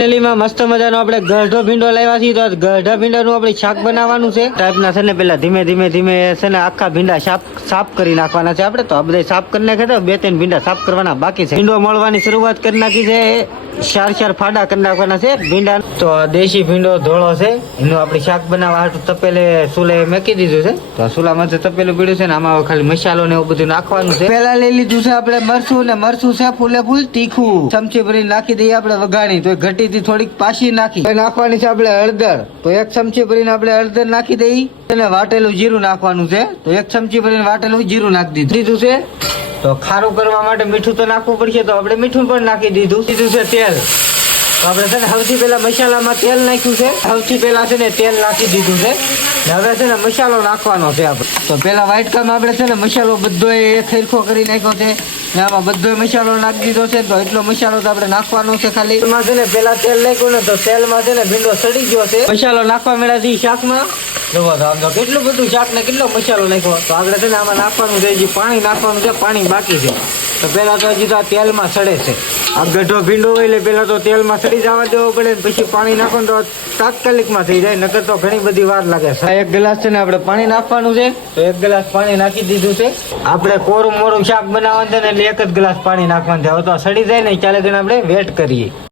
ફેમિલીમાં મસ્ત મજાનો આપણે ગઢો ભીંડો લાવ્યા છીએ. તો ગઢા ભીંડાનું આપણે શાક બનાવવાનું છે. ટાઈપના છે ને પેલા ધીમે ધીમે ધીમે છે ને આખા ભીંડા સાફ સાફ કરી નાખવાના છે આપણે. તો આ બધા સાફ કરી નાખે બે ત્રણ ભીંડા સાફ કરવાના બાકી છે. ભીંડો મળવાની શરૂઆત કરી નાખી છે. ચાર ચાર ફાડા કરી નાખવાના છે ભીંડા. તો દેશી ભીંડો ધોળો છે. એનું આપણે શાક બનાવવા હાટું તપેલે સુલે મેકી દીધું છે. તો આ સુલામાં જે તપેલું પીડ્યું છે ને આમાં ખાલી મસાલો ને એવું બધું નાખવાનું છે. પેલા લઈ લીધું છે આપણે મરચું ને મરચું છે ફૂલે ફૂલ તીખું. ચમચી ભરી નાખી દઈએ આપણે વઘાણી. તો ઘટી થી થોડીક પાછી નાખી. હવે નાખવાની છે આપણે હળદર. તો એક ચમચી ભરીને આપણે હળદર નાખી દઈ. અને વાટેલું જીરું નાખવાનું છે. તો એક ચમચી ભરીને વાટેલું જીરું નાખી દીધું. દીધું છે? તો ખારું કરવા માટે મીઠું તો નાખવું પડશે. તો આપણે મીઠું પણ નાખી દીધું. દીધું છે તેલ. આપણે છે ને સૌથી પહેલા મસાલામાં તેલ નાખ્યું છે. સૌથી પહેલા છે ને તેલ નાખી દીધું છે. હવે છે ને મસાલો નાખવાનો છે આપણે. તો પહેલા વ્હાઈટ કામ આપણે છે ને મસાલો બધો એ ખેરખો કરી નાખ્યો છે. ને આમાં બધો મસાલો નાખી દીધો છે. તો એટલો મસાલો તો આપણે નાખવાનો છે ખાલી. એમાં છે ને પહેલા તેલ નાખ્યું ને તો તેલમાં છે ને ભીંડો સડી ગયો છે. મસાલો નાખવા મળ્યાથી શાકમાં. જોવો આમ તો કેટલું બધું શાક ને કેટલો મસાલો નાખ્યો. તો આગળ છે ને આમાં નાખવાનું છે જે પાણી નાખવાનું છે, પાણી બાકી છે. તો પેલા તો હજી તો આ તેલમાં સડે છે. આ ગઢો ભીંડો હોય એટલે પેલા તો તેલમાં સડી જવા દેવો પડે ને પછી પાણી નાખો તો તાત્કાલિકમાં થઈ જાય નકર તો ઘણી બધી વાર લાગે છે. એક ગ્લાસ છે ને આપણે પાણી નાખવાનું છે. તો એક ગ્લાસ પાણી નાખી દીધું છે. આપણે કોરું મોરું શાક બનાવવાનું છે ને એટલે એક જ ગ્લાસ પાણી નાખવાનું છે. હવે તો સડી જાય ને ચાલે આપણે વેટ કરીએ.